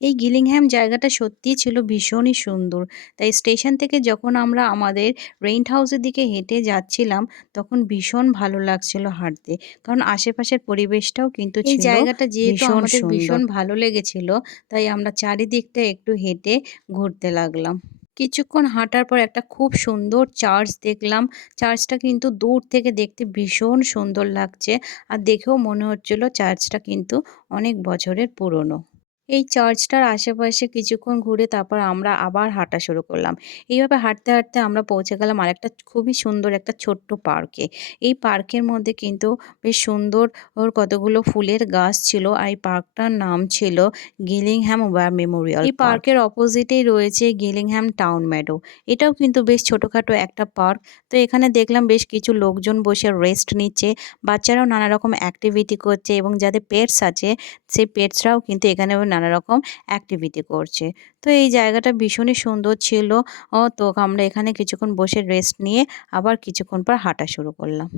এই গিলিংহ্যাম জায়গাটা সত্যিই ছিল ভীষণই সুন্দর। তাই স্টেশন থেকে যখন আমরা আমাদের রেন্ট হাউসের দিকে হেঁটে যাচ্ছিলাম তখন ভীষণ ভালো লাগছিল হাঁটতে। কারণ আশেপাশের পরিবেশটাও কিন্তু এই জায়গাটা যেহেতু ভীষণ আমাদের ভীষণ ভালো লেগেছিল তাই আমরা চারিদিকটা একটু হেঁটে ঘুরতে লাগলাম। কিছুক্ষণ হাঁটার পর একটা খুব সুন্দর চার্চ দেখলাম। চার্চটা কিন্তু দূর থেকে দেখতে ভীষণ সুন্দর লাগছে আর দেখেও মনে হচ্ছিল চার্চটা কিন্তু অনেক বছরের পুরনো। এই চার্চটার আশেপাশে কিছুক্ষণ ঘুরে তারপর আমরা আবার হাঁটা শুরু করলাম। এইভাবে হাঁটতে হাঁটতে আমরা পৌঁছে গেলাম আরেকটা খুবই সুন্দর একটা ছোট্ট পার্কে। এই পার্কের মধ্যে কিন্তু বেশ সুন্দর ওর কতগুলো ফুলের গাছ ছিল আর এই পার্কটার নাম ছিল গিলিংহ্যাম ওয়ার মেমোরিয়াল এই পার্কের অপোজিটেই রয়েছে গিলিংহ্যাম টাউন ম্যাডো এটাও কিন্তু বেশ ছোটোখাটো একটা পার্ক। তো এখানে দেখলাম বেশ কিছু লোকজন বসে রেস্ট নিচ্ছে। বাচ্চারাও নানা রকম অ্যাক্টিভিটি করছে এবং যাদের পেটস আছে সেই পেটসরাও কিন্তু এখানে নানা রকম অ্যাক্টিভিটি করছে। তো এই জায়গাটা ভীষণই সুন্দর ছিল। তো আমরা এখানে কিছুক্ষণ বসে রেস্ট নিয়ে আবার কিছুক্ষণ পর হাঁটা শুরু করলাম।